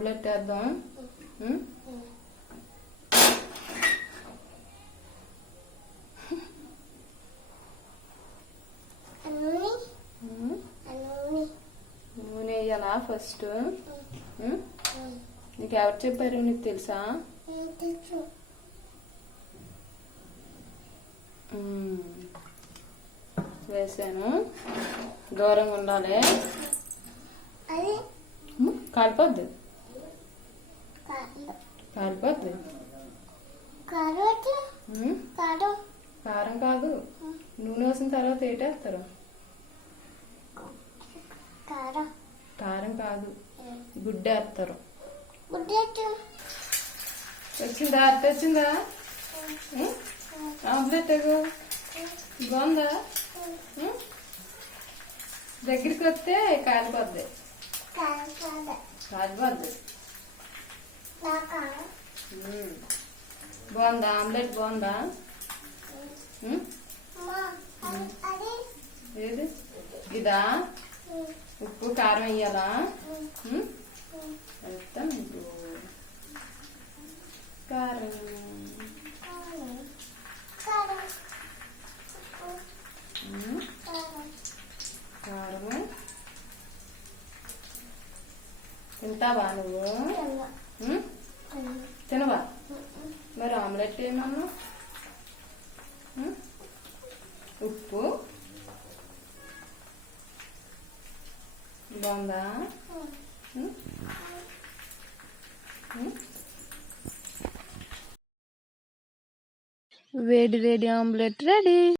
Omelette వేద్దాం. నూనె వేయాలా ఫస్ట్? నీకు ఎవరు చెప్పారు? నీకు తెలుసా? వేసాను. దూరంగా ఉండాలి. కాలిపోద్ది. కాలిపోద్ది. కారం కాదు. నూనె వేసిన తర్వాత ఏటేస్తారు? కారం కాదు, గుడ్డేస్తారు. వచ్చిందా? అత్త వచ్చిందా? ఆమ్లెట్ బాగుందా? దగ్గరికి వస్తే కాలిపోద్ది. కాలిపోద్ది. బాగుందా? ఆమ్లెట్ బాగుందా? ఏది ఇదా? ఉప్పు కారం వేయాలా? వేస్తా నీకు కారం. కారము తింటావా నువ్వు? తినవా? మరి ఆమ్లెట్ ఏమన్నా? ఉప్పు బాగుందా? వేడి వేడి ఆమ్లెట్ రెడీ.